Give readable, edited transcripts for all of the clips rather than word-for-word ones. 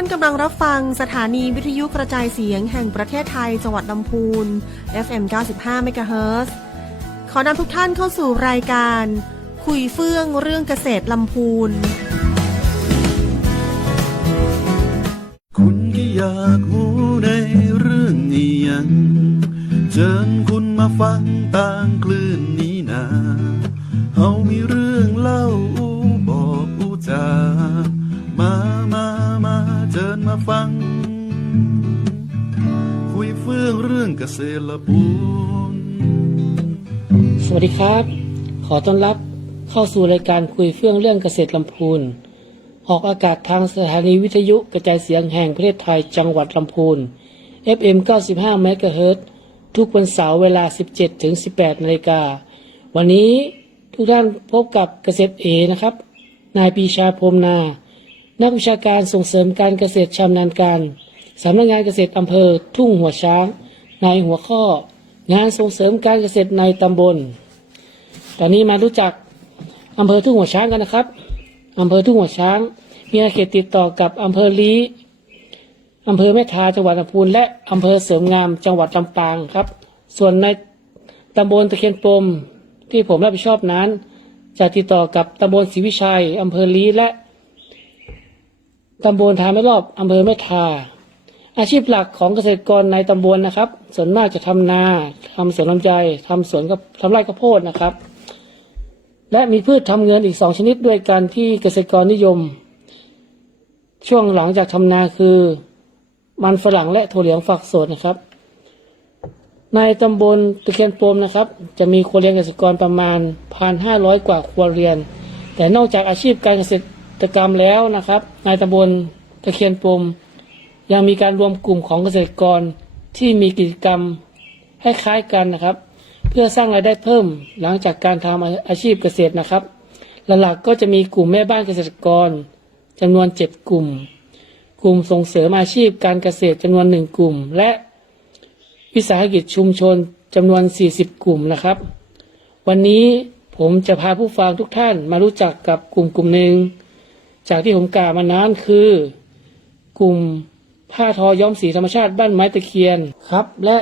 านกำลังรับฟังสถานีวิทยุกระจายเสียงแห่งประเทศไทยจังหวัดลำพูน FM 95 เมกะเฮิรตซ์ขอนำทุกท่านเข้าสู่รายการคุยเฟื่องเรื่องเกษตรลำพูนคุณก็อยากรู้ในเรื่องนี้ยังเชิญคุณมาฟังต่างคลื่นนี้นาเฮามีเรื่องเล่าบอกจามาเชิญมาฟังคุยเฟื่องเรื่องเกษตรลำพูนสวัสดีครับขอต้อนรับเข้าสู่รายการคุยเฟื่องเรื่องเกษตรลำพูนออกอากาศทางสถานีวิทยุกระจายเสียงแห่งประเทศไทยจังหวัดลำพูน FM 95 เมกะเฮิรตซ์ทุกวันเสาร์เวลา 17-18 นาฬิกาวันนี้ทุกท่านพบกับเกษตรเอนะครับนายปีชาพรหมนานักวิชาการส่งเสริมการเกษตรชำนาญการสำนักงานเกษตรอำเภอทุ่งหัวช้างในหัวข้องานส่งเสริมการเกษตรในตำบลตอนนี้มารู้จักอำเภอทุ่งหัวช้างกันนะครับอำเภอทุ่งหัวช้างมีอาณาเขตติดต่อกับอำเภอลี้อำเภอแม่ทาจังหวัดลำพูนและอำเภอเสริมงามจังหวัดลำปางครับส่วนในตำบลตะเคียนปมที่ผมรับผิดชอบนั้นจะติดต่อกับตำบลศรีวิชัยอำเภอลี้และตำบลทาไม่รอบอำเภอแม่ทาอาชีพหลักของเกษตรกรในตำบลนะครับส่วนมากจะทำนาทำสวนลำไยทำสวนกับทำไร่ข้าวโพดนะครับและมีพืชทำเงินอีก2ชนิดด้วยกันที่เกษตรกรนิยมช่วงหลังจากทำนาคือมันฝรั่งและถั่วเหลืองฝักสดนะครับในตำบลตะเคียนปมนะครับจะมีครัวเรือนเกษตรกรประมาณ 1,500 กว่าครัวเรือนแต่นอกจากอาชีพการเกษตรกรรมแล้วนะครับในตำบลตะเคียนปมยังมีการรวมกลุ่มของเกษตรกรที่มีกิจกรรมคล้ายๆกันนะครับเพื่อสร้างรายได้เพิ่มหลังจากการทำอาชีพเกษตรนะครับหลักๆก็จะมีกลุ่มแม่บ้านเกษตรกรจำนวน7กลุ่มกลุ่มส่งเสริมอาชีพการเกษตรจำนวน1กลุ่มและวิสาหกิจชุมชนจำนวน40กลุ่มนะครับวันนี้ผมจะพาผู้ฟังทุกท่านมารู้จักกับกลุ่มหนึ่งจากที่ผมกล่าวมานานคือกลุ่มผ้าทอย้อมสีธรรมชาติบ้านไม้ตะเคียนครับและ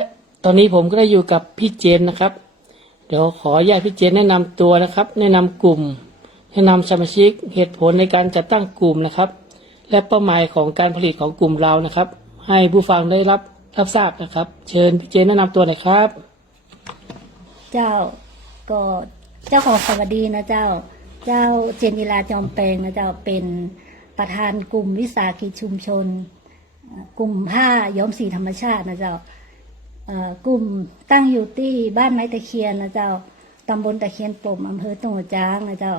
ตอนนี้ผมก็ได้อยู่กับพี่เจนนะครับเดี๋ยวขออนุญาตพี่เจนแนะนำตัวนะครับแนะนำกลุ่มแนะนำสมาชิกเหตุผลในการจัดตั้งกลุ่มนะครับและเป้าหมายของการผลิตของกลุ่มเรานะครับให้ผู้ฟังได้รับทราบนะครับเชิญพี่เจนแนะนำตัวหน่อยครับเจ้าก็เจ้าของสวัสดีนะเจ้าเจนจิราจอมแปลงนะเจ้าเป็นประธานกลุ่มวิสาหกิจชุมชนกลุ่มผ้าย้อมสีธรรมชาตินะเจ้ากลุ่มตั้งอยู่ที่บ้านไม้ตะเคียนนะเจ้าตำบลตะเคียนปมอำเภอตุ่งหัวจ้างนะเจ้า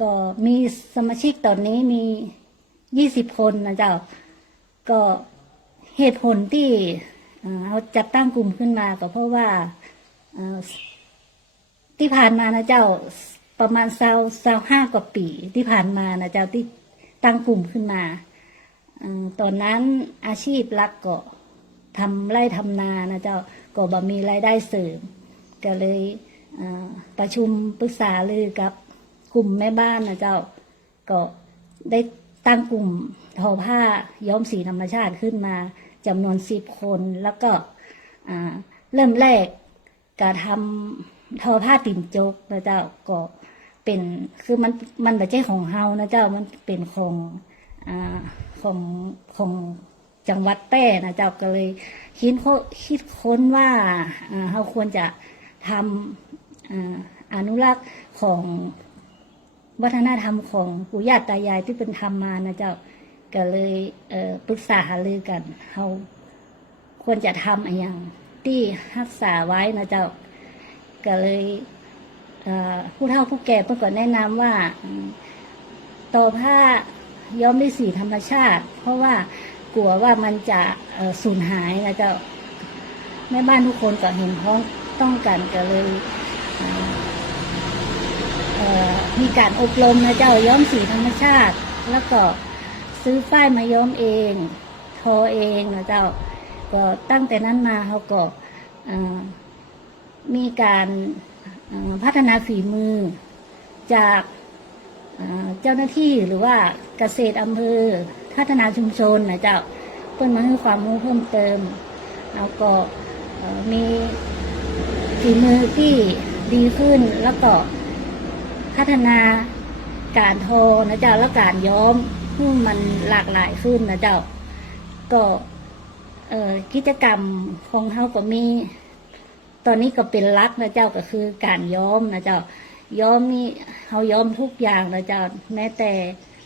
ก็มีสมาชิกตอนนี้มี20คนนะเจ้าก็เหตุผลที่เราจัดตั้งกลุ่มขึ้นมาก็เพราะว่าที่ผ่านมานะเจ้าประมาณ25 กว่าปีที่ผ่านมานะเจ้าที่ตั้งกลุ่มขึ้นมาตอนนั้นอาชีพหลักก็ทำไร่ทำนานะเจ้าก็บ่มีรายได้เสริมก็เลยประชุมปรึกษารือกับกลุ่มแม่บ้านนะเจ้าก็ได้ตั้งกลุ่มทอผ้าย้อมสีธรรมชาติขึ้นมาจำนวน10 คนแล้วก็เริ่มแรกก็ทำทอผ้าติ่มจกนะเจ้าก็เป็นคือมันไม่ใช่ของเฮานะเจ้ามันเป็นของจังหวัดแป้นะเจ้าก็เลยคิดค้นว่าเราควรจะทำอนุรักษ์ของวัฒนธรรมของปู่ย่าตายายที่เป็นทำมานะเจ้าก็เลยปรึกษาหารือกันเราควรจะทำอย่างที่รักษาไว้นะเจ้าก็เลยผู้เฒ่าผู้แก่เพิ่นก็แนะนำว่าทอผ้าย้อมด้วยสีธรรมชาติเพราะว่ากลัวว่ามันจะสูญหายนะเจ้าแม่บ้านทุกคนก็เห็นพ้องต้องกันก็เลยมีการอบรมนะเจ้าย้อมสีธรรมชาติแล้วก็ซื้อฝ้ายมาย้อมเองทอเองนะเจ้าก็ตั้งแต่นั้นมาเขาก็มีการพัฒนาฝีมือจากเจ้าหน้าที่หรือว่าเกษตรอำเภอ พัฒนาชุมชนนะเจ้าเพิ่นมาให้ความรู้เพิ่มเติมแล้วก็มีฝีมือที่ดีขึ้นแล้วก็พัฒนาการทอนะเจ้าและการย้อมให้มันหลากหลายขึ้นนะเจ้าก็กิจกรรมของเขาก็มีตอนนี้ก็เป็นหลักนะเจ้าก็คือการย้อมนะเจ้าย้อมนี่เขาย้อมทุกอย่างนะเจ้าแม้แต่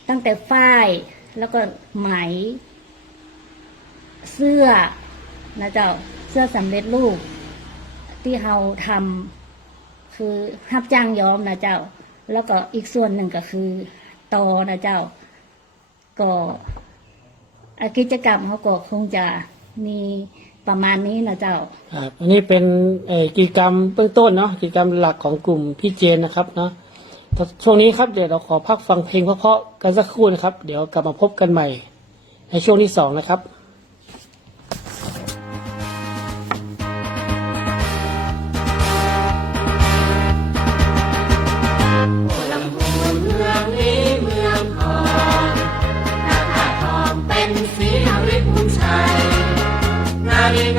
ตั้งแต่ฝ้ายแล้วก็ไหมเสื้อนะเจ้าเสื้อสำเร็จรูปที่เราทำคือรับจ้างย้อมนะเจ้าแล้วก็อีกส่วนหนึ่งก็คือตอนะเจ้าก็กิจกรรมเขาก็คงจะมีประมาณนี้นะเจ้าครับอันนี้เป็นกิจกรรมเบื้องต้นเนาะกิจกรรมหลักของกลุ่มพี่เจนนะครับเนาะช่วงนี้ครับเดี๋ยวเราขอพักฟังเพลงเพราะๆกันสักครู่นะครับเดี๋ยวกลับมาพบกันใหม่ในช่วงที่2นะครับ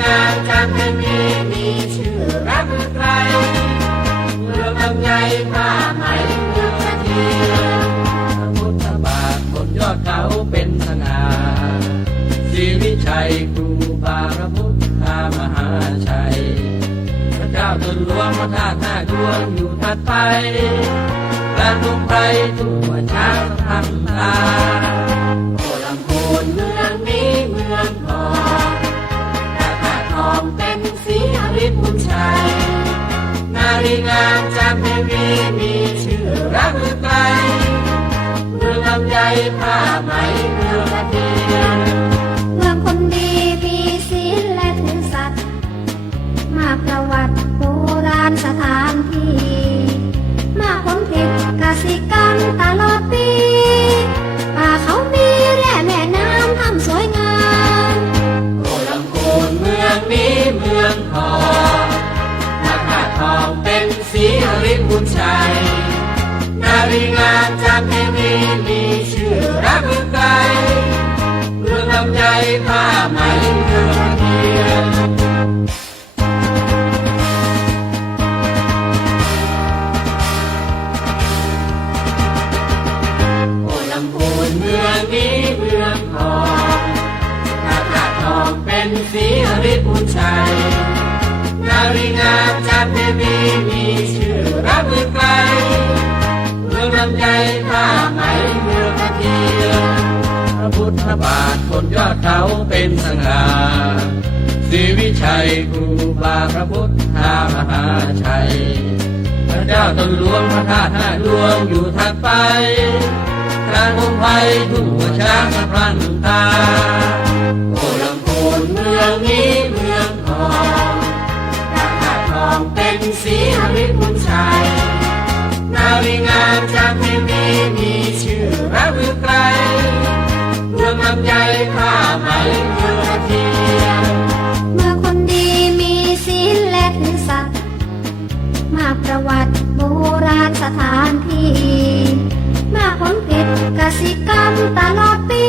งานการเพลงนี้มีชื่อรักใครเมืองลำไยผ้าไหมเมืองสะเทียนพระพุทธบาทบนยอดเขาเป็นสง่าศรีวิชัยครูบาพระพุทธมหาชัยพระเจ้าตุนหลวงพระธาตุห้าดวงอยู่ถัดไปกลางดงไพรทั่วช้างทำตาโอลำพูนเมืองนี้เมืองทองเป็นสีอริบุญชัยนารีงามจากเทวีมีชื่อรักไกลเมืองลำไยผ้าไหมเมืองสะเทียนเมืองคนดีมีศีลและถือสัตย์มาประวัติโบราณสถานที่มาผลผลิตกสิกรรมตลอดปีป่าเขามีแร่แม่น้ำทำสวยงามโอลำพูนเมืองนี้เมืองทองพระธาตุทองเป็นสีอริบุญชัยนารีงามจากเทวีมีชื่อรักไกลเมืองลำไยผ้าไหมเมืองสะเทียนโอลำพูนเมืองนี้เมืองทองพระธาตุทองเป็นสีอริบุญชัยนารีงามจากเทวีมีชื่อรักไกลเมืองลำไยผ้าไหมเมืองสะเทียนพระพุทธบาทบนยอดเขาเป็นสง่าศรีวิชัยครูบาพระพุทธมหาชัยพระเจ้าตนหลวงพระธาตุห้าดวงอยู่ถัดไปกลางดงไพรทั่วช้างพลันตาโอลำพูนเมืองนี้เมืองทองพระธาตุทองเป็นสีอริบุญชัยนารีงามจากเทวีมีชื่อรักไกลเมืองลำไยผ้าไหมเมืองสะเทียนเมื่อคนดีมีศีลและถือสัตย์มาประวัติโบราณสถานที่มาผลผลิตกสิกรรมตลอดปี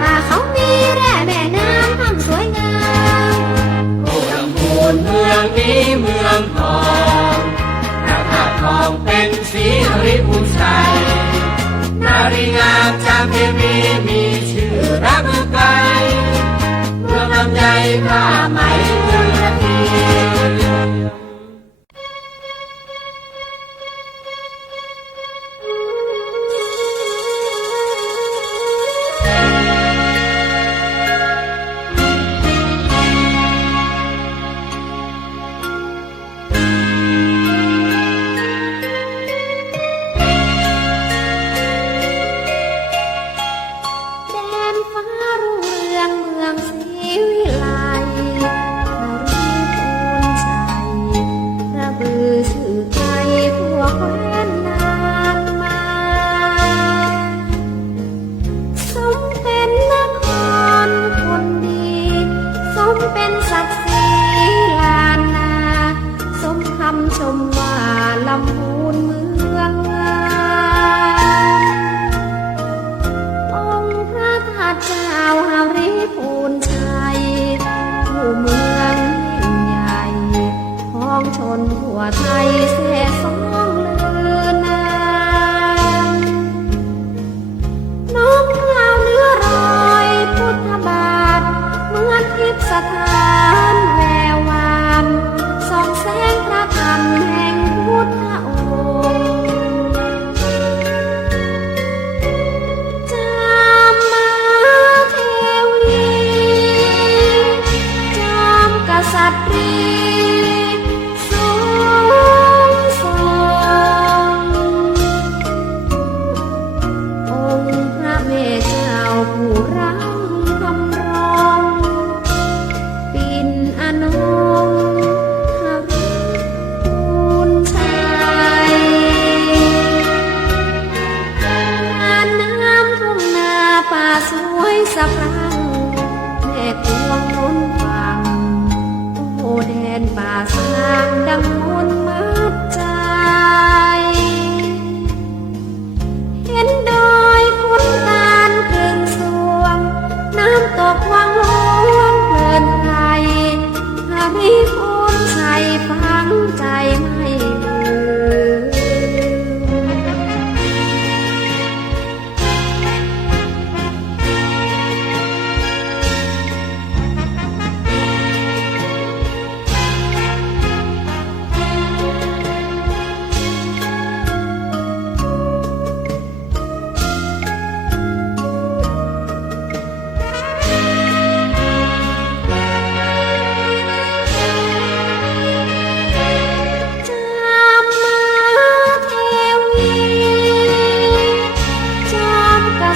ป่าเขามีแร่แม่น้ำทำสวยงามโอลำพูนเมืองนี้เมืองทองพระธาตุทองเป็นสีอริบุญชัยนารีงามจากเทวีมีชื่อรักไกลเมืองลำไยผ้าไหมเมืองสะเทียน แดนฟ้ารุ่งเรืองเมืองศรีวิไล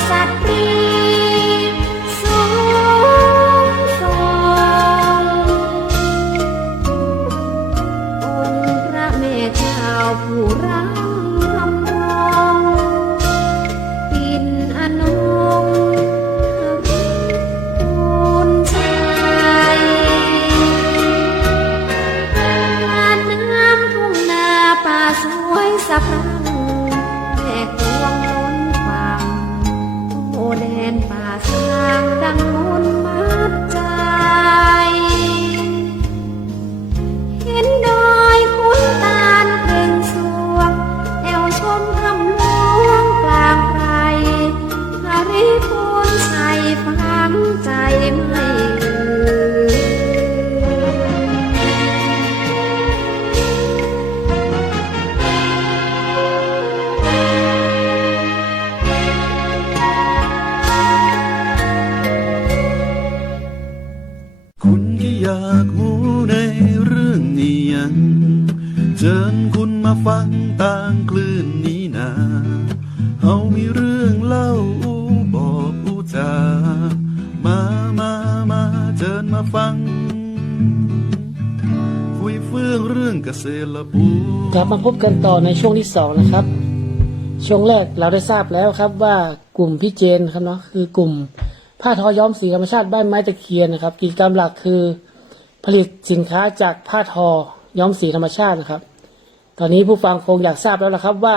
สตรีสูงส่งองค์พระแม่เจ้าผู้รังคำร้องปิ่นอนงภูนชัยลานน้ำทุ่งนาป่าสวยสะพรั่งแม่กวงล้นฟังโอแดนป่าสร้างดังมนต์มัดใจ เห็นดอยขุนตาลเพ่งสวงแอวชมคำหลวงกลางไพรหาริพูนชัยฟังใจไม่ลืคุณก็อยากรู้ในเรื่องนี้ยังเชิญคุณมาฟังต่างคลื่นนี้นาเฮามีเรื่องเล่าบอกจามาเชิญมาฟัง คุยเฟื่องเรื่องเกษตรปู กลับมาพบกันต่อในช่วงที่2นะครับช่วงแรกเราได้ทราบแล้วครับว่ากลุ่มพี่เจนครับเนาะคือกลุ่มผ้าทอย้อมสีธรรมชาติบ้านไม้ตะเคียนนะครับกิจกรรมหลักคือผลิตสินค้าจากผ้าทอย้อมสีธรรมชาตินะครับตอนนี้ผู้ฟังคงอยากทราบแล้วล่ะครับว่า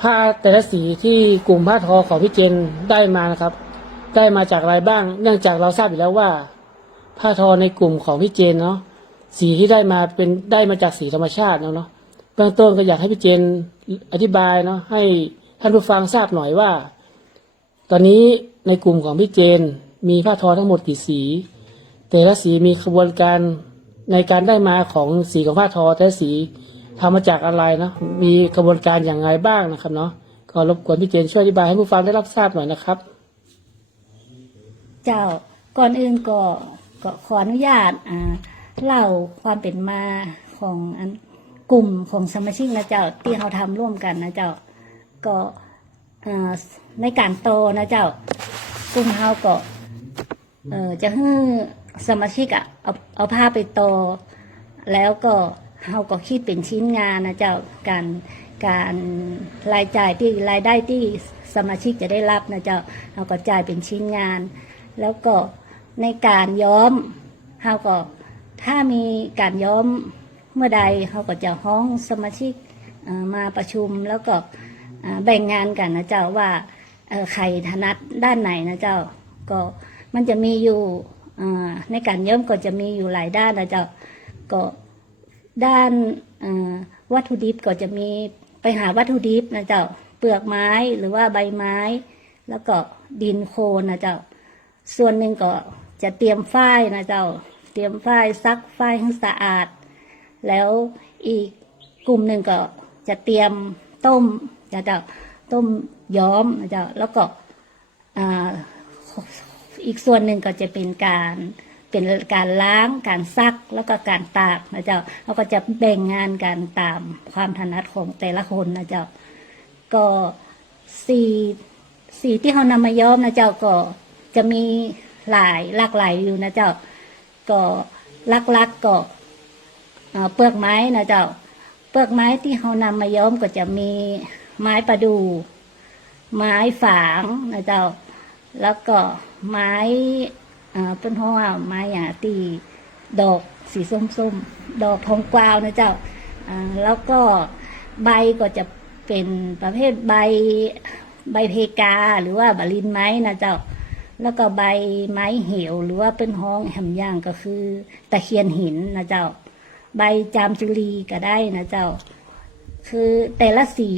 ผ้าแต่ละสีที่กลุ่มผ้าทอของพี่เจนได้มานะครับได้มาจากอะไรบ้างเนื่องจากเราทราบอยู่แล้วว่าผ้าทอในกลุ่มของพี่เจนเนาะสีที่ได้มาจากสีธรรมชาติเนาะเบื้องต้นก็อยากให้พี่เจนอธิบายเนาะให้ท่านผู้ฟังทราบหน่อยว่าตอนนี้ในกลุ่มของพี่เจนมีผ้าทอทั้งหมดกี่สีแต่ละสีมีกระบวนการในการได้มาของสีของผ้าทอแต่ละสีทำมาจากอะไรเนาะมีกระบวนการอย่างไรบ้างนะครับเนาะก็รบกวนพี่เจนช่วยอธิบายให้ผู้ฟังได้รับทราบหน่อยนะครับ เจ้าก่อนอื่นก็ขออนุญาตเล่าความเป็นมาของกลุ่มของสมาชิกนะเจ้าที่เขาทำร่วมกันนะเจ้าก็ในการโตนะเจ้ากลุ่มเขาก็จะให้สมาชิกเอาผ้าไปโตแล้วก็เขาก็คิดเป็นชิ้นงานนะเจ้าการรายจ่ายที่รายได้ที่สมาชิกจะได้รับนะเจ้าเขาก็จ่ายเป็นชิ้นงานแล้วก็ในการย้อมเขาก็ถ้ามีการย้อมเมื่อใดเขาก็จะห้องสมาชิกมาประชุมแล้วก็แบ่งงานกันนะเจ้าว่าใครถนัดด้านไหนนะเจ้าก็มันจะมีอยู่ในการย้อมก็จะมีอยู่หลายด้านนะเจ้าก็ด้านวัตถุดิบก็จะมีไปหาวัตถุดิบนะเจ้าเปลือกไม้หรือว่าใบไม้แล้วก็ดินโคลนนะเจ้าส่วนหนึ่งก็จะเตรียมฝ้ายนะเจ้าเตรียมฝ้ายซักฝ้ายให้สะอาดแล้วอีกกลุ่มหนึ่งก็จะเตรียมต้มนะเจ้าต้มย้อมนะเจ้าแล้วก็อีกส่วนหนึ่งก็จะเป็นการล้างการซักแล้วก็การตากนะเจ้าเราก็จะแบ่งงานกันตามความถนัดของแต่ละคนนะเจ้าก็สีที่เขานำมาย้อมนะเจ้าก็จะมีหลากหลายอยู่นะเจ้าก็ลักก็เปลือกไม้นะเจ้าเปลือกไม้ที่เขานำมาย้อมก็จะมีไม้ประดู่ไม้ฝางนะเจ้าแล้วก็ไม้ต้นหัวไม้ตีดอกสีส้มๆดอกทองกวาวนะเจ้าแล้วก็ใบก็จะเป็นประเภทใบเพกาหรือว่าบาลินไม้นะเจ้าแล้วก็ใบไม้เหี่ยวหรือว่าเป็นห้องแหมย่างก็คือตะเคียนหินนะเจ้าใบจามจุลีก็ได้นะเจ้าคือแต่ละสี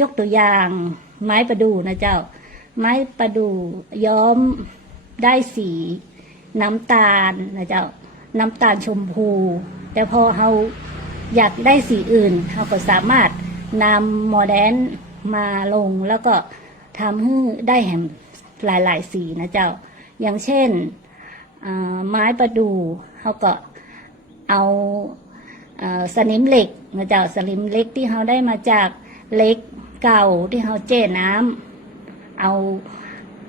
ยกตัวอย่างไม้ประดู่นะเจ้าไม้ประดู่ย้อมได้สีน้ำตาลนะเจ้าน้ำตาลชมพูแต่พอเราอยากได้สีอื่นเราก็สามารถนำโมเดลมาลงแล้วก็ทำให้ได้แหมหลายสีนะเจ้าอย่างเช่นไม้ประดู่เราก็เอาสนิมเหล็กนะเจ้าสนิมเหล็กที่เราได้มาจากเหล็กเก่าที่เราเจ้น้ำ เอ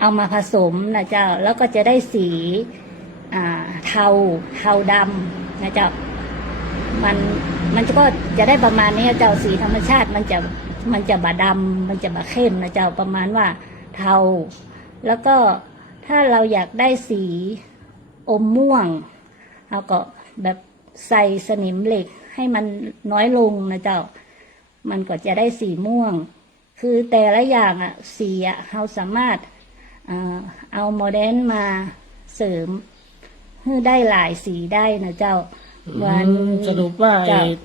ามาผสมนะเจ้าแล้วก็จะได้สีเทาดำนะเจ้ามันก็จะได้ประมาณนี้เจ้าสีธรรมชาติมันจะบะดำมันจะบะเข้มนะเจ้าประมาณว่าเทาแล้วก็ถ้าเราอยากได้สีอมม่วงเราก็แบบใส่สนิมเหล็กให้มันน้อยลงนะเจ้ามันก็จะได้สีม่วงคือแต่ละอย่างสีเราสามารถเอาโมเดลมาเสริมให้ได้หลายสีได้นะเจ้าสรุปว่า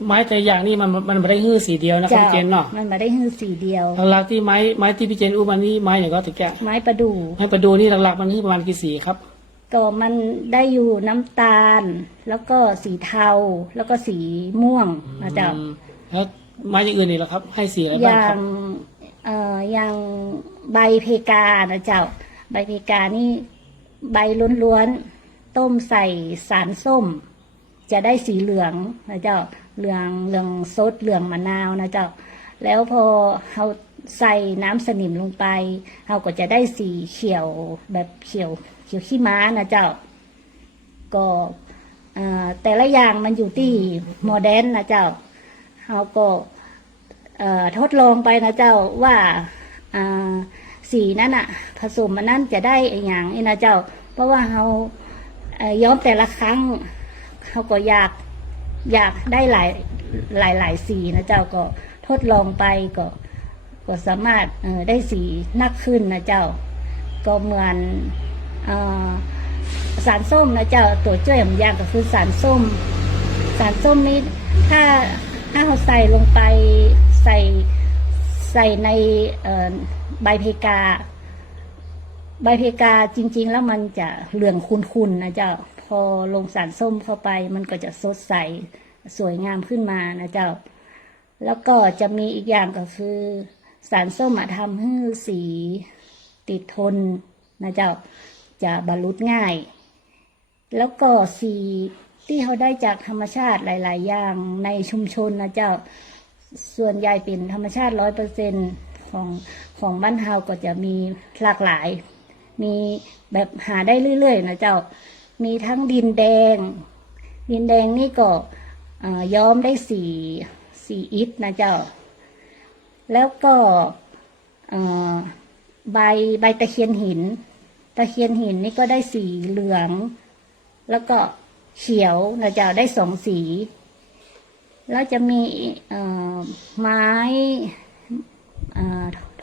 ไม้แต่อย่างนี้มันไม่ได้ฮื้อสีเดียวนะพี่เจนเนาะมันไม่ได้ฮื้อสีเดียวหลักๆที่ไม้ที่พี่เจนอู้มันนี่ไม้อย่างก็ถึงแก่ไม้ประดู่นี่หลักๆมันฮื้อประมาณกี่สีครับก็มันได้อยู่น้ำตาลแล้วก็สีเทาแล้วก็สีม่วงนะเจ้าแล้วไม้อย่างอื่นนี่ล่ะครับให้สีอะไรบ้างครับอย่างใบเพกานะเจ้าใบเพกานี่ใบล้วนๆต้มใส่สารส้มจะได้สีเหลืองนะเจ้าเหลืองสดเหลืองมะนาวนะเจ้าแล้วพอเราใส่น้ำสนิมลงไปเราก็จะได้สีเขียวแบบเขียวขี้ม้านะเจ้าก็แต่ละอย่างมันอยู่ที่โมเดลนะเจ้าเราก็ทดลองไปนะเจ้าว่าสีนั้นผสมมันนั้นจะได้อย่างนี้นะเจ้าเพราะว่าเราย้อมแต่ละครั้งเขาก็อยากได้หลายสีนะเจ้าก็ทดลองไปก็สามารถได้สีนักขึ้นนะเจ้าก็เหมือนสารส้มนะเจ้าตัวช่วยอย่างก็คือสารส้มนี้ถ้าเราใส่ลงไปใส่ในใบเพกาจริงๆแล้วมันจะเหลืองขุ่นๆนะเจ้าพอลงสารส้มเข้าไปมันก็จะสดใสสวยงามขึ้นมานะเจ้าแล้วก็จะมีอีกอย่างก็คือสารส้มทำให้สีติดทนนะเจ้าจะบรรลุง่ายแล้วก็สีที่เขาได้จากธรรมชาติหลายๆอย่างในชุมชนนะเจ้าส่วนใหญ่เป็นธรรมชาติ 100% ของบ้านเฮาก็จะมีหลากหลายมีแบบหาได้เรื่อยๆนะเจ้ามีทั้งดินแดงนี่ก็ย้อมได้สีอิฐนะเจ้าแล้วก็ใบตะเคียนหินนี่ก็ได้สีเหลืองแล้วก็เขียวนะเจ้าได้2 สีแล้วจะมีไม้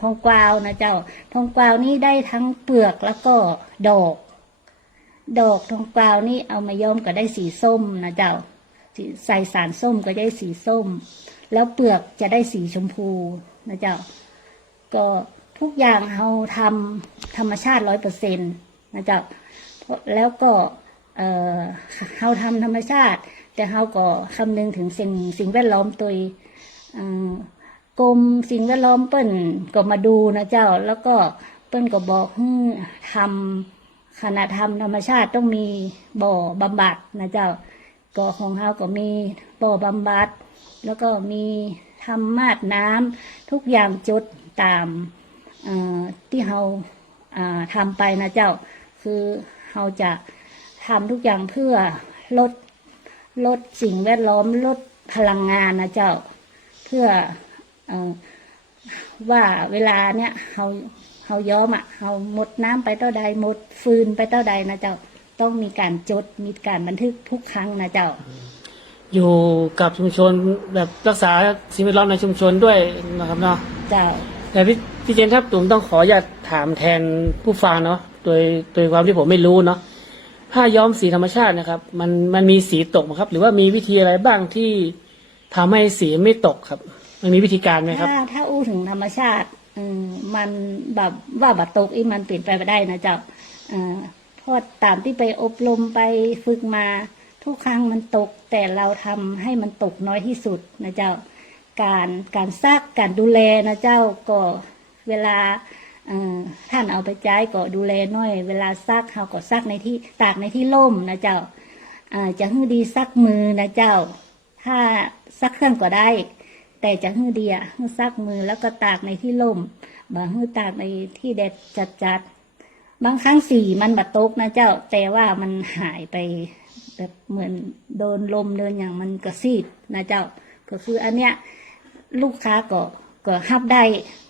ทองกวาวนะเจ้าทองกวาวนี่ได้ทั้งเปลือกแล้วก็ดอกทองกวาวนี่เอามาย้อมก็ได้สีส้มนะเจ้าใส่สารส้มก็ได้สีส้มแล้วเปลือกจะได้สีชมพูนะเจ้าก็ทุกอย่างเราทำธรรมชาติ 100% นะเจ้าแล้วก็เราทำธรรมชาติแต่เราก็คำนึงถึงสิ่งแวดล้อมตัวกรมสิ่งแวดล้อมเปิ้นก็มาดูนะเจ้าแล้วก็เปิ้นก็บอกให้ทำขณะทำธรรมชาติต้องมีบ่อบำบัดนะเจ้าก็ของเราก็มีบ่อบำบัดแล้วก็มีทำมาดน้ำทุกอย่างจดตามที่เราทำไปนะเจ้าคือเราจะทำทุกอย่างเพื่อลดสิ่งแวดล้อมลดพลังงานนะเจ้าเพื่อว่าเวลาเนี้ยเราย้อมเราหมดน้ำไปเท่าใดหมดฟืนไปเท่าใดนะเจ้าต้องมีการจดมีการบันทึกทุกครั้งนะเจ้าอยู่กับชุมชนแบบรักษาสิ่งแวดล้อมในชุมชนด้วยนะครับเนาะเจ้าแต่พี่เจนครับผมต้องขออนุญาตถามแทนผู้ฟังเนาะโดยความที่ผมไม่รู้เนาะผ้าย้อมสีธรรมชาตินะครับมันมีสีตกไหมครับหรือว่ามีวิธีอะไรบ้างที่ทำให้สีไม่ตกครับมันมีวิธีการไหมครับถ้าอู้ถึงธรรมชาติมันแบบว่าบัดตกอีมันเปลี่ยนไปไม่ได้นะเจ้าเพราะตามที่ไปอบรมไปฝึกมาทุกครั้งมันตกแต่เราทำให้มันตกน้อยที่สุดนะเจ้าการซักการดูแลนะเจ้าก็เวลาท่านเอาไปใช้ก็ดูแลน้อยเวลาซักเขาก็ซักในที่ตากในที่ร่มนะเจ้าจะให้ดีซักมือนะเจ้าถ้าซักเครื่องก็ได้แต่จะให้ดีให้ซักมือแล้วก็ตากในที่ร่ม บางฮื้อตากในที่แดดจัดๆบางครั้งสีมันบัดตกนะเจ้าแต่ว่ามันหายไปแบบเหมือนโดนลมเดินอย่างมันก็ซีดนะเจ้าก็คืออันเนี้ยลูกค้าก็ฮับได้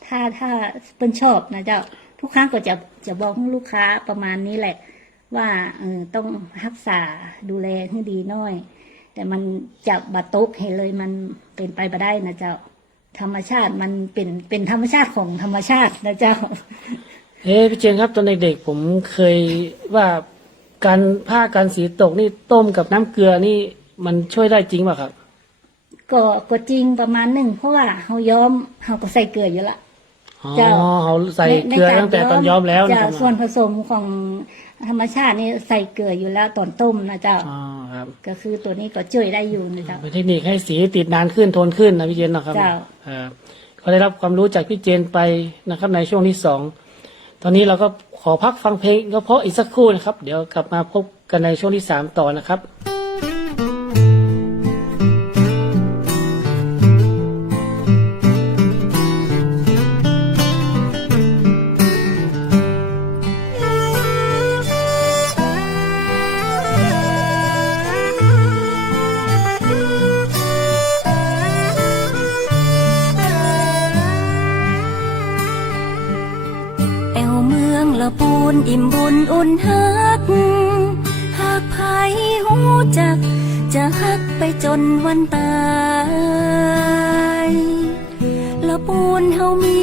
ถ้าเป็นชอบนะเจ้าทุกครั้งก็จะบอกให้ลูกค้าประมาณนี้แหละว่าต้องรักษาดูแลให้ดีหน่อยแต่มันจับบัดตกเห็นเลยมันเป็นไปบ่ได้นะเจ้าธรรมชาติมันเป็นธรรมชาติของธรรมชาตินะเจ้า พี่เจนครับตอนเด็กๆผมเคยว่าการสีตกนี่ต้มกับน้ำเกลือนี่มันช่วยได้จริงป่ะครับก็จริงประมาณหนึ่งเพราะว่าเขาย้อมเขาก็ใส่เกลืออยู่ละ อ๋อเขาใส่เกลือตั้งแต่ตอนย้อมแล้วนะส่วนผสมของธรรมชาตินี่ใส่เกลืออยู่แล้วตอนต้มนะเจ้าอ๋อครับก็คือตัวนี้ก็ช่วยได้อยู่นะเจ้าเป็นเทคนิคให้สีติดนานขึ้นทนขึ้นนะพี่เจนนะครับเจ้าก็ได้รับความรู้จากพี่เจนไปนะครับในช่วงที่สองตอนนี้เราก็ขอพักฟังเพลงก็เพราะอีกสักครู่นะครับเดี๋ยวกลับมาพบกันในช่วงที่สามต่อนะครับปูนอิ่มบุญอุ่นฮักหากไผหูจักจะฮักไปจนวันตายละปูนเฮามี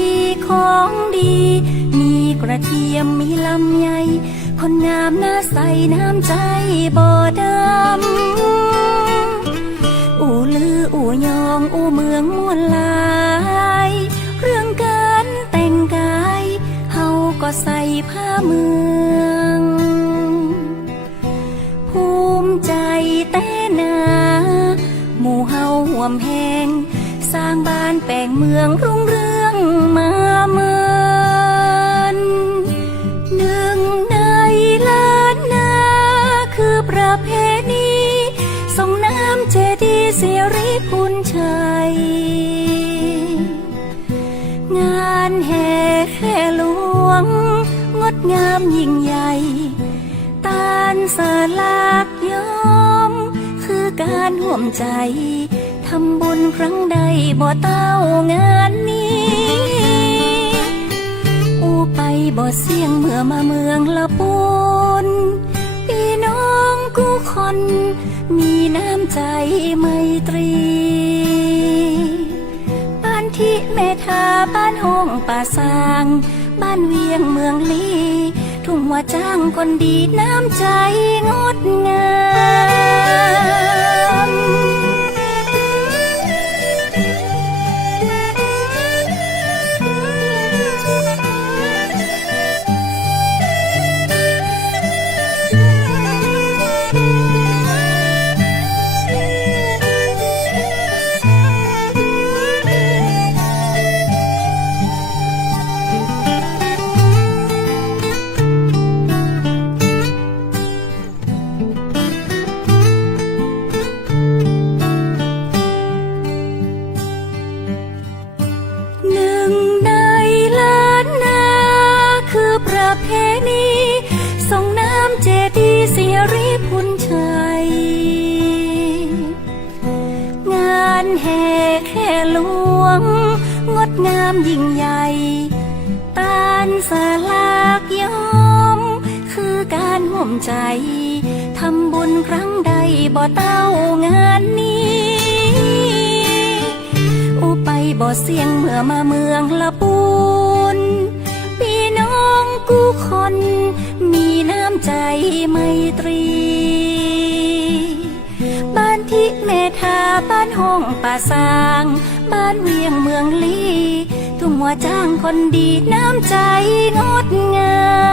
ของดีมีกระเทียมมีลำไยคนงามหน้าใสน้ำใจบ่ดำอู่ลืออู่ยองอู่เมืองม่วนลายเรื่องการแต่งกายก็ใส่ผ้าเมืองภูมิใจแต่นาหมู่เฮาห่วมแหงสร้างบ้านแปลงเมืองรุ่งเรืองมาเมินหนึ่งในล้านนาคือประเพณีส่งน้ำเจดีย์สิริพุนชัยงานแห่แห่หลวงงดงามยิ่งใหญ่ตาลสลากย้อมคือการห่วมใจทำบุญครั้งใดบ่เต้างานนี้อูไปบ่เสี่ยงเมื่อมาเมืองละปูนพี่น้องกู้คนมีน้ำใจไมตรีที่เมทาบ้านห้องป่าซางบ้านเวียงเมืองลีทุ่งหัวจ้างคนดีน้ำใจงดงามแห่แค่หลวงงดงามยิ่งใหญ่ตาลสลากย้อมคือการห่วมใจทำบุญครั้งใดบ่เต้างานนี้อูไปบ่เสี่ยงเมื่อมาเมืองละปูนพี่น้องกู้คนมีน้ำใจไมตรีบ้านที่เมทาบ้านห้องป่าซางบ้านเวียงเมืองลีทุ่งหัวจ้างคนดีน้ำใจงดงาม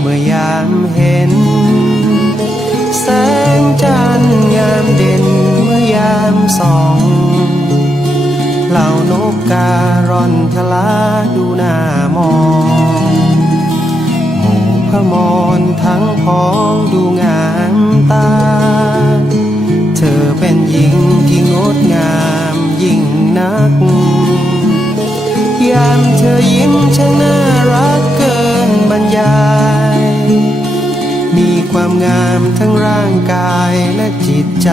เมื่อยามเห็นแสงจันทร์งามเด่นเมื่อยามส่องเหล่านกการ่อนทลาดูหน้ามองหมู่พมรทั้งพ้องดูงามตาเธอเป็นหญิงที่งดงามยิ่งนักยามเธอยิ้มช่างน่ารักเกินบรรยายมีความงามทั้งร่างกายและจิตใจ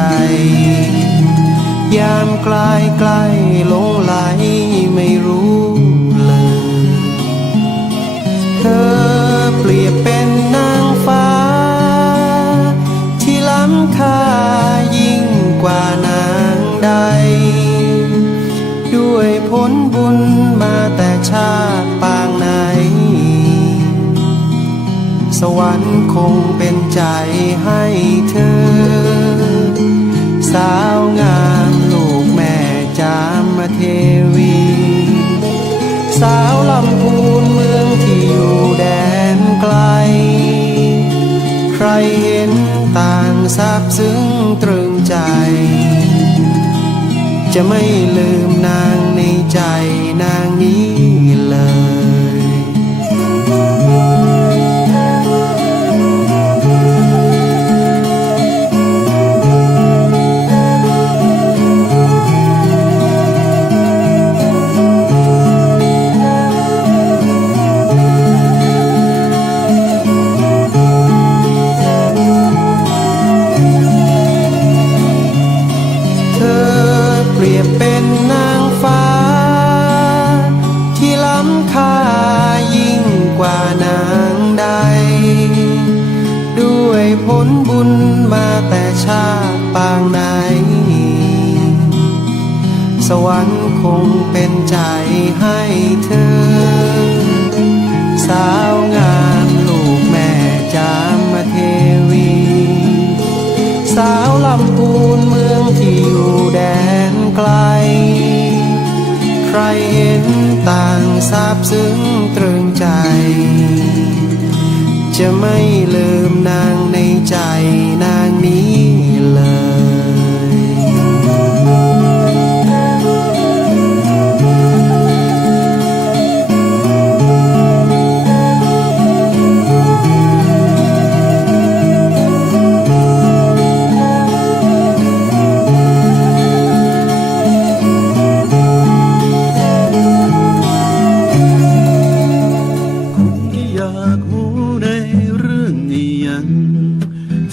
ยามใกล้ใกล้หลงไหลไม่รู้เลยเธอเปรียบเป็นนางฟ้าที่ล้ำค่ายิ่งกว่านางใดด้วยผลบุญมาแต่ชาติปางไหนสวรรค์คงเป็นใจให้เธอสาวงามลูกแม่จามเทวีสาวลำพูนเมืองที่อยู่แดนไกลใครเห็นต่างซาบซึ้งตรึงใจจะไม่ลืมนางในใจนางนี้เลยผลบุญมาแต่ชาติปางไหนสวรรค์คงเป็นใจให้เธอสาวงามลูกแม่จามเทวีสาวลำพูนเมืองที่อยู่แดนไกลใครเห็นต่างซาบซึ้งตรึงใจจะไม่ลืมนางในใจนางนี้เลย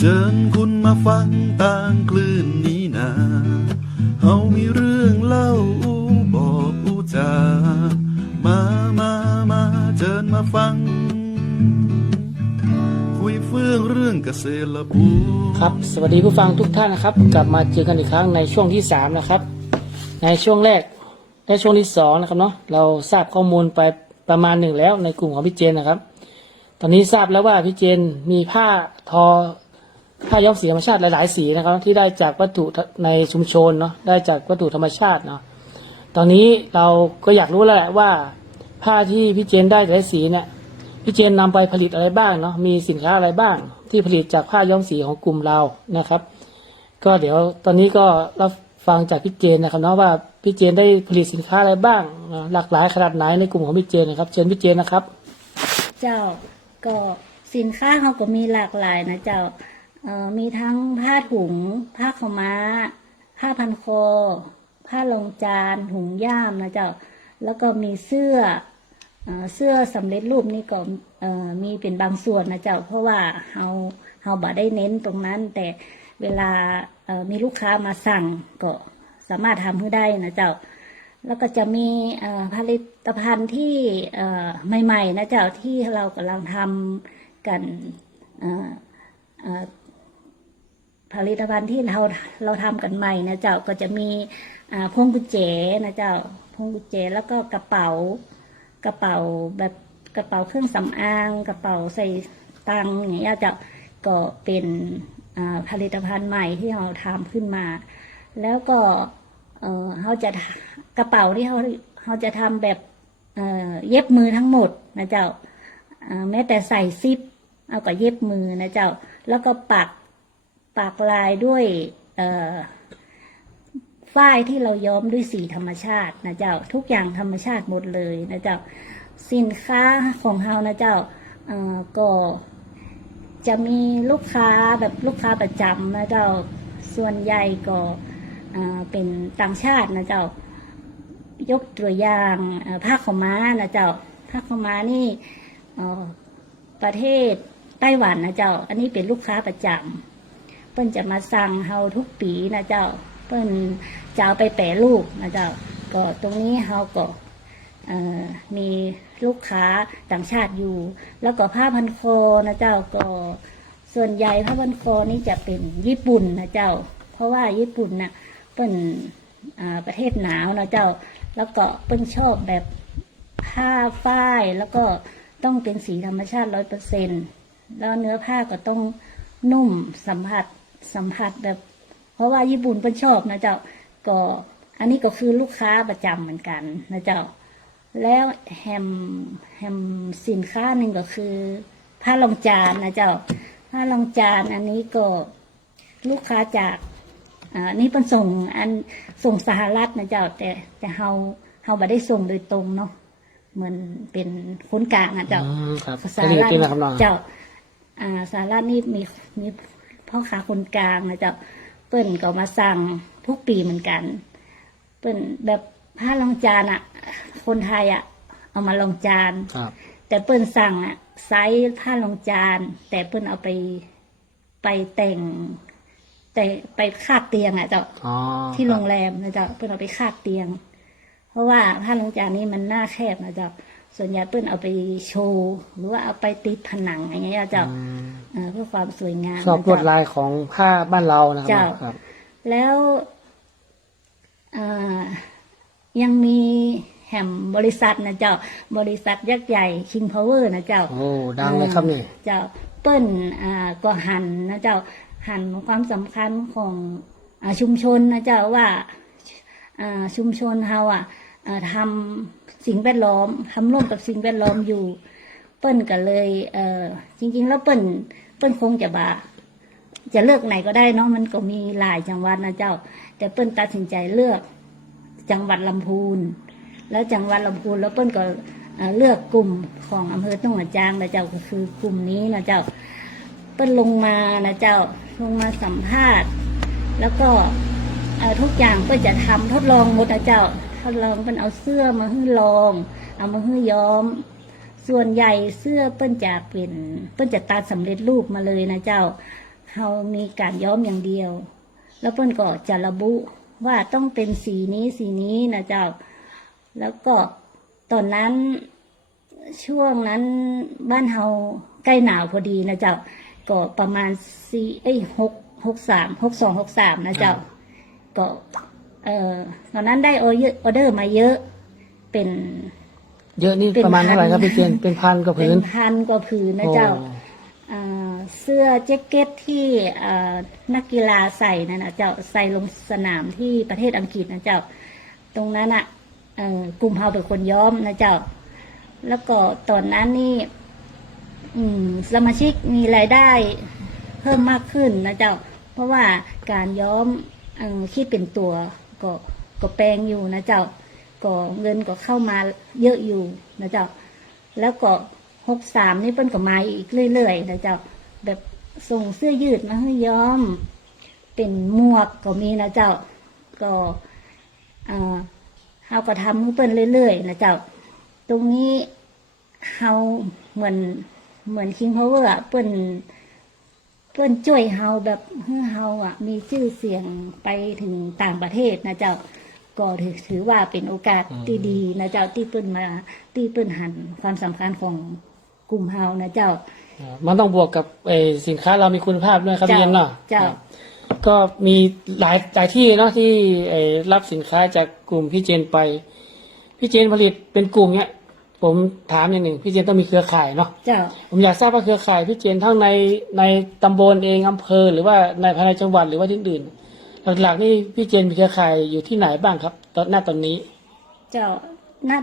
เชิญคุณมาฟังต่างคลื่นนี้นาเฮามีเรื่องเล่าบอกจามาเชิญมาฟังคุยเฟื่องเรื่องเกษตรละบูครับสวัสดีผู้ฟังทุกท่านนะครับกลับมาเจอกันอีกครั้งในช่วงที่3นะครับในช่วงแรกและช่วงที่2นะครับเนาะเราทราบข้อมูลไปประมาณหนึ่งแล้วในกลุ่มของพี่เจนนะครับตอนนี้ทราบแล้วว่าพี่เจนมีผ้าย้อมสีธรรมชาติหลายๆสีนะครับที่ได้จากวัตถุในชุมชนเนาะได้จากวัตถุธรรมชาติเนาะตอนนี้เราก็อยากรู้แล้วแหละว่าผ้าที่พี่เจนได้แต่ละสีเนี่ยพี่เจนนำไปผลิตอะไรบ้างเนาะมีสินค้าอะไรบ้างที่ผลิตจากผ้าย้อมสีของกลุ่มเรานะครับก็เดี๋ยวตอนนี้ก็รับฟังจากพี่เจนนะครับเนาะว่าพี่เจนได้ผลิตสินค้าอะไรบ้างหลากหลายขนาดไหนในกลุ่มของพี่เจนนะครับเชิญพี่เจนนะครับเจ้าก็สินค้าเขาก็มีหลากหลายนะเจ้ามีทั้งผ้าถุงผ้าขาวม้าผ้าพันคอผ้ารองจานถุงย่ามนะเจ้าแล้วก็มีเสื้อสำเร็จรูปนี่ก็มีเป็นบางส่วนนะเจ้าเพราะว่าเราบ่ได้เน้นตรงนั้นแต่เวลามีลูกค้ามาสั่งก็สามารถทำให้ได้นะเจ้าแล้วก็จะมีผลิตภัณฑ์ที่ใหม่ๆนะเจ้าที่เรากำลังทำกันผลิตภัณฑ์ที่เราทำกันใหม่นะเจ้าก็จะมีพวงกุญแจนะเจ้าพวงกุญแจแล้วก็กระเป๋าแบบกระเป๋าเครื่องสำอางกระเป๋าใส่ตังค์อย่างเงี้ยเจ้าก็เป็นผลิตภัณฑ์ใหม่ที่เราทำขึ้นมาแล้วก็เขาจะกระเป๋าที่เขาจะทำแบบเย็บมือทั้งหมดนะเจ้าแม้แต่ใส่ซิป เอาก็เย็บมือนะเจ้าแล้วก็ปักลายด้วยฝ้ายที่เราย้อมด้วยสีธรรมชาตินะเจ้าทุกอย่างธรรมชาติหมดเลยนะเจ้าสินค้าของเฮานะเจ้าก็จะมีลูกค้าแบบลูกค้าประจำนะเจ้าส่วนใหญ่ก็เป็นต่างชาตินะเจ้ายกตัวอย่างผ้าขาวม้านะเจ้าผ้าขาวม้านี่ประเทศไต้หวันนะเจ้าอันนี้เป็นลูกค้าประจำเปิ้นจะมาสั่งเฮาทุกปีนะเจ้าเปิ้นจะเอาไปแปรรูปนะเจ้าก็ตรงนี้เฮาก็มีลูกค้าต่างชาติอยู่แล้วก็ผ้าพันคอนะเจ้าก็ส่วนใหญ่ผ้าพันคอนี่จะเป็นญี่ปุ่นนะเจ้าเพราะว่าญี่ปุ่นน่ะเป็นประเทศหนาวนะเจ้าแล้วก็เป็นชอบแบบผ้าฝ้ายแล้วก็ต้องเป็นสีธรรมชาติ100%แล้วเนื้อผ้าก็ต้องนุ่มสัมผัสแบบเพราะว่าญี่ปุ่นเป็นชอบนะเจ้าก็อันนี้ก็คือลูกค้าประจำเหมือนกันนะเจ้าแล้วแฮมสินค้าหนึ่งก็คือผ้ารองจานนะเจ้าผ้ารองจานอันนี้ก็ลูกค้าจากนี่เป็นส่งสหรัฐนะเจ้าแต่เฮาบ่ได้ส่งโดยตรงเนาะเหมือนเป็นคนกลางนะเจ้าสหรัฐเจ้าสหรัฐนี่มีพ่อค้าคนกลางนะเจ้าเปิ้นก็มาสั่งทุกปีเหมือนกันเปิ้นแบบผ้ารองจานคนไทยเอามาลองจานแต่เปิ้นสั่งไซส์ผ้ารองจานแต่เปิ้นเอาไปแต่งแต่ไปคาดเตียงเจ้าที่โรงแรมนะเจ้าเปิ้นเอาไปคาดเตียงเพราะว่าผ้ารองจานนี้มันหน้าแคบนะเจ้าส่วนใหญ่เปิ้นเอาไปโชว์หรือว่าเอาไปติดผนังอย่างเงี้ยเจ้าเพื่อความสวยงามชอบลวดลายของผ้าบ้านเรานะครับแล้วยังมีแห่มบริษัทนะเจ้าบริษัทยักษ์ใหญ่ King Power นะเจ้าโอ้ดังเลยครับนี่เจ้าเปิ้นก็หันนะเจ้าหันความสำคัญของชุมชนนะเจ้าว่าชุมชนเฮาทำสิ่งแวดล้อมทำร่วมกับสิ่งแวดล้อมอยู่เปิ้นก็เลยจริงๆแล้วเปิ้นคงจะเลือกไหนก็ได้เนาะมันก็มีหลายจังหวัดนะเจ้าแต่เปิ้นตัดสินใจเลือกจังหวัดลำพูนแล้วจังหวัดลำพูนแล้วเปิ้นก็เลือกกลุ่มของอำเภอทุ่งหัวจางนะเจ้าก็คือกลุ่มนี้นะเจ้าเปิ้นลงมานะเจ้าลงมาสัมภาษณ์แล้วก็ทุกอย่างเปิ้นจะทำทดลองหมดนะเจ้าทดลองเปิ้นเอาเสื้อมาให้ลองเอามาให้ย้อมส่วนใหญ่เสื้อเปิ้นจะตัดสำเร็จรูปมาเลยนะเจ้าเรามีการย้อมอย่างเดียวแล้วเปิ้นก็จะระบุว่าต้องเป็นสีนี้นะเจ้าแล้วก็ตอนนั้นช่วงนั้นบ้านเฮาใกล้หนาวพอดีนะเจ้าก็ประมาณ6263นะเจ้าก็ตอนนั้นได้ออเดอร์มาเยอะเป็นเยอะนี่ประมาณเท่าไหร่ครับพี่เจนเป็นพันกว่าผืนเป็นพันกว่าผืนนะเจ้าเสื้อแจ็คเก็ตที่นักกีฬาใส่นั่นนะเจ้าใส่ลงสนามที่ประเทศอังกฤษนะเจ้าตรงนั้นกลุ่มเฮาเป็นคนย้อมนะเจ้าแล้วก็ตอนนั้นนี่สมาชิกมีรายได้เพิ่มมากขึ้นนะเจ้าเพราะว่าการย้อมคิดเป็นตัวก็แปลงอยู่นะเจ้าก็เงินก็เข้ามาเยอะอยู่นะเจ้าแล้วก็63นี่เปิ้นก็มาอีกเรื่อยๆนะเจ้าแบบส่งเสื้อยืดมาให้ย้อมเป็นหมวกก็มีนะเจ้าก็เฮาก็ทำให้เปิ้นเรื่อยๆนะเจ้าตรงนี้เฮาเหมือน King Power เปิ้นช่วยเฮาแบบให้เฮามีชื่อเสียงไปถึงต่างประเทศนะเจ้าก็ถือว่าเป็นโอกาสที่ดีนะเจ้าที่เปิ้นหันความสำคัญของกลุ่มเฮานะเจ้ามันต้องบวกกับสินค้าเรามีคุณภาพด้วยครับพี่เย็นเนาะเจ้าก็มีหลายที่เนาะที่รับสินค้าจากกลุ่มพี่เจนไปพี่เจนผลิตเป็นกลุ่มเนี้ยผมถามอย่างหนึ่งพี่เจนต้องมีเครือข่ายเนาะเจ้าผมอยากทราบว่าเครือข่ายพี่เจนทั้งในตำบลเองอำเภอหรือว่าในภายในจังหวัดหรือว่าที่อื่นหลักๆนี่พี่เจนมีเครือข่ายอยู่ที่ไหนบ้างครับตอนนี้เจ้า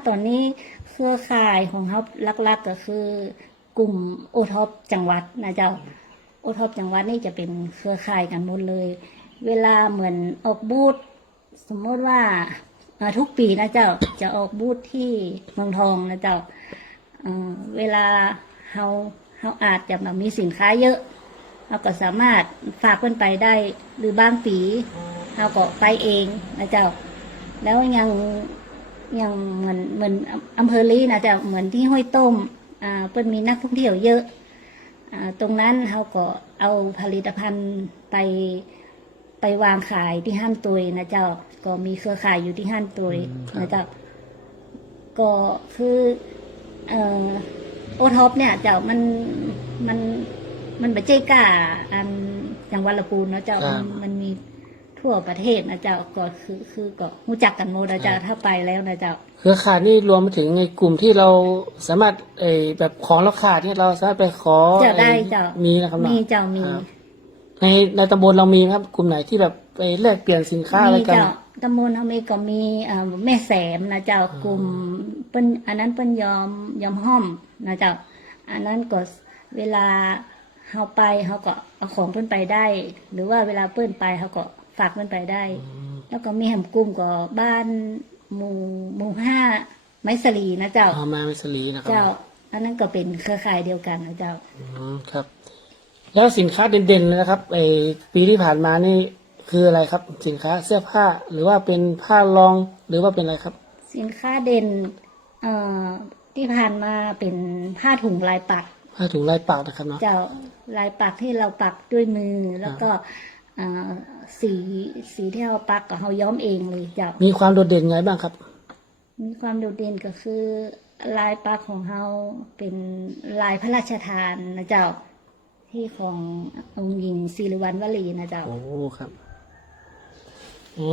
ตอนนี้เครือข่ายของเขาหลักๆก็คือ กลุ่มโอท็อปจังหวัดนะเจ้าโอท็อปจังหวัดนี่จะเป็นเครือข่ายกันหมดเลย เวลาเหมือนออกบูธสมมติว่าทุกปีนะเจ้าจะออกบูธที่เมืองทองนะเจ้าเวลาเราอาจจะแบบมีสินค้าเยอะเราก็สามารถฝากเพิ่นไปได้หรือบางปีเราก็ไปเองนะเจ้าแล้วยังเหมือนอำเภอลีนะเจ้าเหมือนที่ห้วยต้มเพิ่นมีนักท่องเที่ยวเยอะตรงนั้นเราก็เอาผลิตภัณฑ์ไปวางขายที่ห้างตุยนะเจ้าก็มีเครือข่ายอยู่ที่ห้างตุยนะเจ้าก็คือโอท็อปเนี่ยเจ้ามันไม่ใช่กล้าอันจังหวัดลำพูนนะเจ้ามันมีทั่วประเทศนะเจ้าก็คือก็รู้จักกันหมดนะเจ้าถ้าไปแล้วนะเจ้าเครือข่ายนี่รวมไปถึงในกลุ่มที่เราสามารถแบบของเราขาดที่เราสามารถไปขอจะได้เจ้ามีนะครับมีเจ้ามีในตำบลเรามีครับกลุ่มไหนที่แบบไปแลกเปลี่ยนสินค้าอะไรกันตำบลเรามีก็มีแม่แสมนะเจ้ากลุ่มเปิ้นอันนั้นเปิ้นยอมห้อมนะเจ้าอันนั้นก็เวลาเขาไปเขาก็เอาของเปิ้นไปได้หรือว่าเวลาเปิ้นไปเขาก็ฝากเปิ้นไปได้แล้วก็มีแหมกลุ่มก็บ้านหมู่5ไม้สลีนะเจ้ามาไม้สลีนะครับเจ้าอันนั้นก็เป็นเครือข่ายเดียวกันนะเจ้าครับแล้วสินค้าเด่นๆเลยนะครับปีที่ผ่านมานี่คืออะไรครับสินค้าเสื้อผ้าหรือว่าเป็นผ้ารองหรือว่าเป็นอะไรครับสินค้าเด่นที่ผ่านมาเป็นผ้าถุงลายปักผ้าถุงลายปักนะครับเนาะเจ้าลายปักที่เราปักด้วยมือแล้วก็สีที่เราปักก็เราย้อมเองเลยเจ้ามีความโดดเด่นไงบ้างครับมีความโดดเด่นก็คือลายปักของเราเป็นลายพระราชทานนะเจ้าที่ขององค์หญิงศิริวัณวลีนะเจ้าโอ้ครับ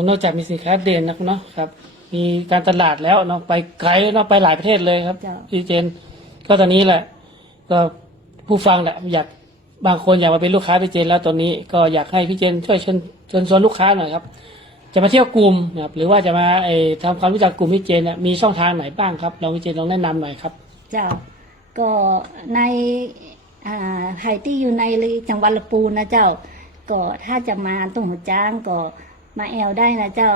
นอกจากมีสินค้าเด่นนะครับเนาะครับมีการตลาดแล้วเนาะไปไกลเนาะไปหลายประเทศเลยครับพี่เจนก็ตอนนี้แหละก็ผู้ฟังแหละอยากบางคนอยากมาเป็นลูกค้าพี่เจนแล้วตอนนี้ก็อยากให้พี่เจนช่วยเชิญชวนลูกค้าหน่อยครับจะมาเที่ยวกลุ่มนะครับหรือว่าจะมาทำความรู้จักกลุ่มพี่เจนเนี่ยมีช่องทางไหนบ้างครับลองพี่เจนลองแนะนำหน่อยครับเจ้าก็ในใครที่อยู่ในจังหวัดลำพูนนะเจ้าก็ถ้าจะมาต้องหัวจ้างก็มาแอลได้นะเจ้า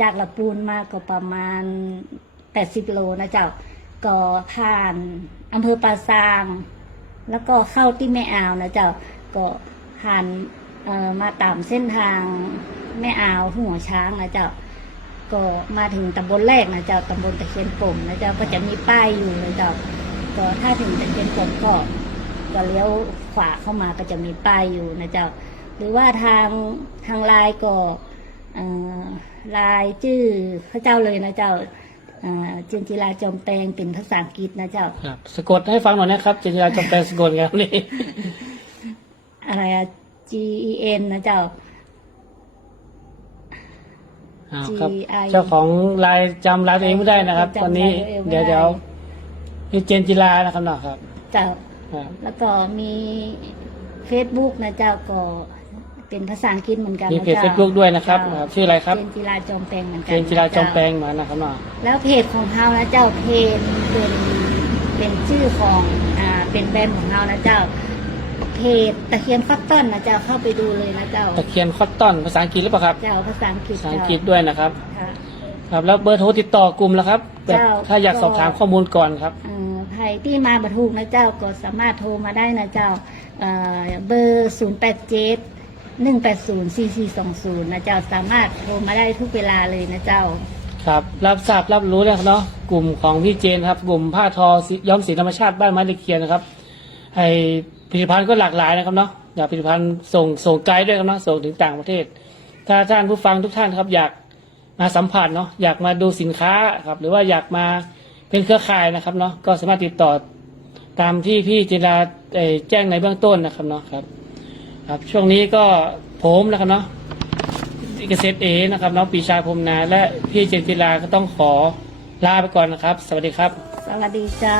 จากลำพูนมาก็ประมาณ80โลนะเจ้าก็ผ่านอำเภอปราซางแล้วก็เข้าที่แม่อาวนะเจ้าก็ผ่านมาตามเส้นทางแม่อาวหัวช้างนะเจ้าก็มาถึงตำบลแรกนะเจ้าตำบลตะเคียนป่มนะเจ้าก็จะมีป้ายอยู่นะเจ้าก็ถ้าถึงตะเคียนป่มก็เลี้ยวขวาเข้ามาก็จะมีป้ายอยู่นะเจ้าหรือว่าทางไลน์ก็ไลน์ชื่อพระเจ้าเลยนะเจ้าเจนจิราจอมแตงเป็นภาษาอังกฤษนะเจ้าครับสะกดให้ฟังหน่อยนะครับเจนจิราจอมแตงสะกดครับนี่อะไรGEN นะเจ้าครับเจ้าของไลน์จำไลน์ตัวเองไม่ได้นะครับตอนนี้เดี๋ยวนี่เจนจิรานะครับเนาะครับเจ้าแล้วก็มี Facebook นะเจ้าก็เป็นภาษาอังกฤษเหมือนกันมีเพจ Facebook ด้วยนะครับชื่ออะไรครับเจนจิราจอมแตงเหมือนกันเจนจิราจอมแตงมานะครับเนาะแล้วเพจของเรานะเจ้าเพจเป็นชื่อของเป็นแบรนด์ของเรานะเจ้าเพจตะเคียนคอตตอนนะเจ้าเข้าไปดูเลยนะเจ้าตะเคียนคอตตอนภาษาอังกฤษหรือเปล่าครับเจ้าภาษาอังกฤษด้วยนะครับครับแล้วเบอร์โทรติดต่อกลุ่มแล้วครับแบบถ้าอยากสอบถามข้อมูลก่อนครับใครที่มาบัตรถูกนะเจ้าก็สามารถโทรมาได้นะเจ้าเบอร์0871804420นะเจ้าสามารถโทรมาได้ทุกเวลาเลยนะเจ้าครับรับรู้แล้วเนาะกลุ่มของพี่เจนครับกลุ่มผ้าทอย้อมสีธรรมชาติบ้านไม้ตะเคียนนะครับผลิตภัณฑ์ก็หลากหลายนะครับเนาะอยากผลิตภัณฑ์ส่งไกด์ด้วยครับเนาะส่งถึงต่างประเทศถ้าท่านผู้ฟังทุกท่านครับอยากมาสัมผัสเนาะอยากมาดูสินค้าครับหรือว่าอยากมาเป็นเครือข่ายนะครับเนาะก็สามารถติดต่อตามที่พี่จิราแจ้งในเบื้องต้นนะครับเนาะครับช่วงนี้ก็ผมนะครับเนาะเกษตรนะครับน้องปีชาพรมนาและพี่เจนจิราก็ต้องขอลาไปก่อนนะครับสวัสดีครับสวัสดีเจ้า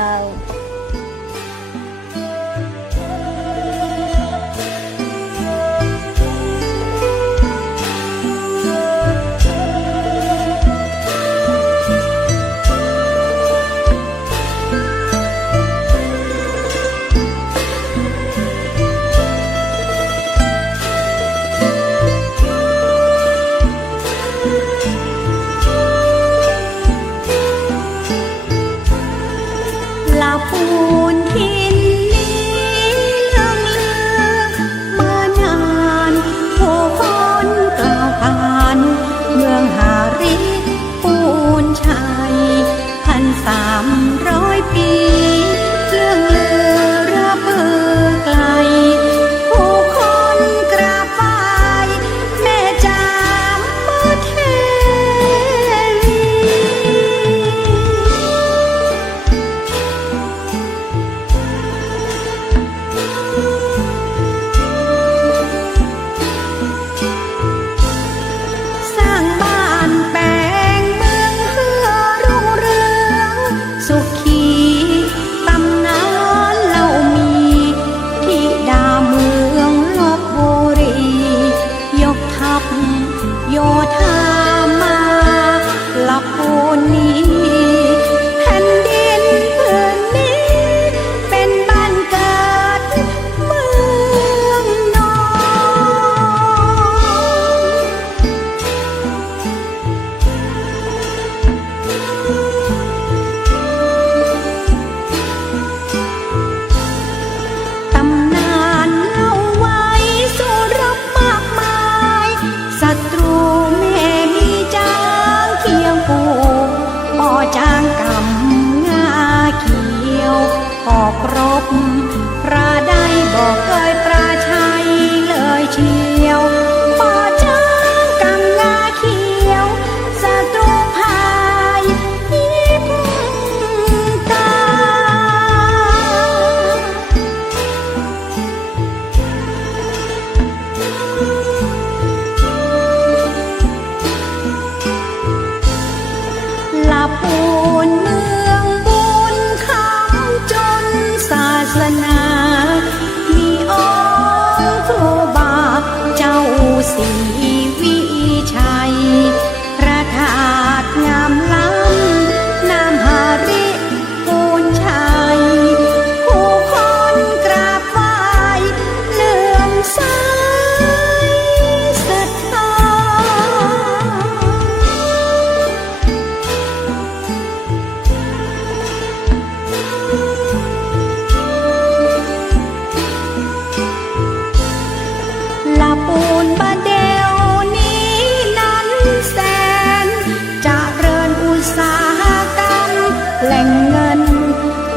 แหล่งเงิน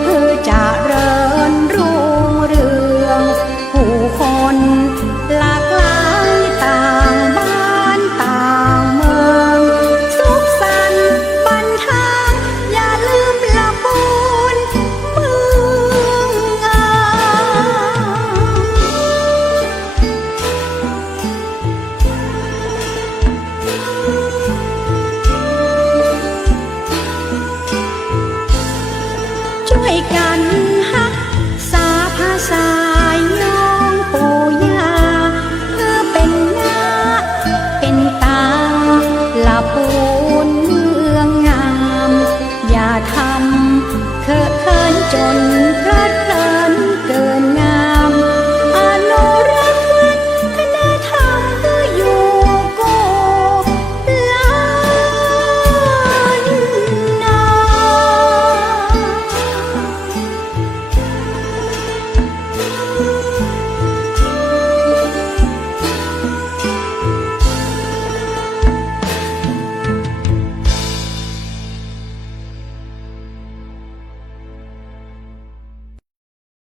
เพื่อจะเริญรุ่งเรืองผู้คนหลากหลายต่างบ้านต่างเมืองสุขสันต์บันเทิงอย่าลืมลำพูนเมืองงามช่วยกันฮักษาภาษายองปู่ย่าเพื่อเป็นหน้าเป็นตาละปูนเมืองงามอย่าทำเคอะเขินจนพระ